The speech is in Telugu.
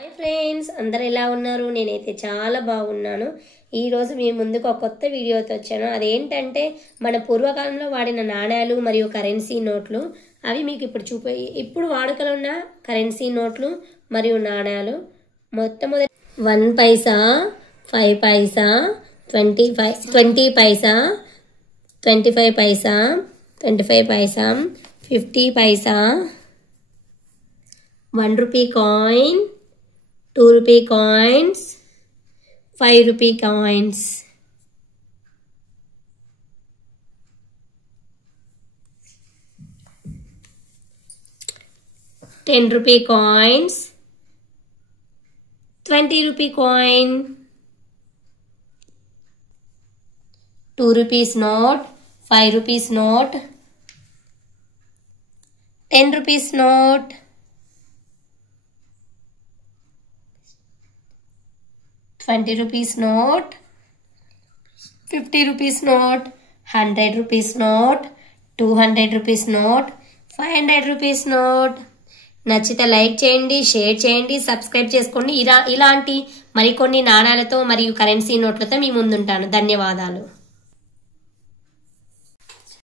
హాయ్ ఫ్రెండ్స్, అందరు ఎలా ఉన్నారు? నేనైతే చాలా బాగున్నాను. ఈరోజు మీ ముందుకు ఒక కొత్త వీడియోతో వచ్చాను. అదేంటంటే మన పూర్వకాలంలో వాడిన నాణ్యాలు మరియు కరెన్సీ నోట్లు. అవి మీకు ఇప్పుడు వాడుకలో ఉన్న కరెన్సీ నోట్లు మరియు నాణ్యాలు. మొట్టమొదటి 1 పైసా, 5 పైసా, 20 పైసా, 25 పైసా, 25 పైసా, 50 పైసా, 1 rupee coin, 2 rupee coins, 5 rupee coins. ₹10 coins, 20 rupee coin, 2 rupees note, 5 rupees note, 10 rupees note, 20 rupees note, 50 rupees note, 100 rupees note, 200 rupees note, 500 rupees note. నచ్చితే లైక్ చేయండి, షేర్ చేయండి, సబ్స్క్రైబ్ చేసుకోండి. ఇలాంటి మరికొన్ని నాణాలతో మరియు కరెన్సీ నోట్లతో మీ ముందుంటాను. ధన్యవాదాలు.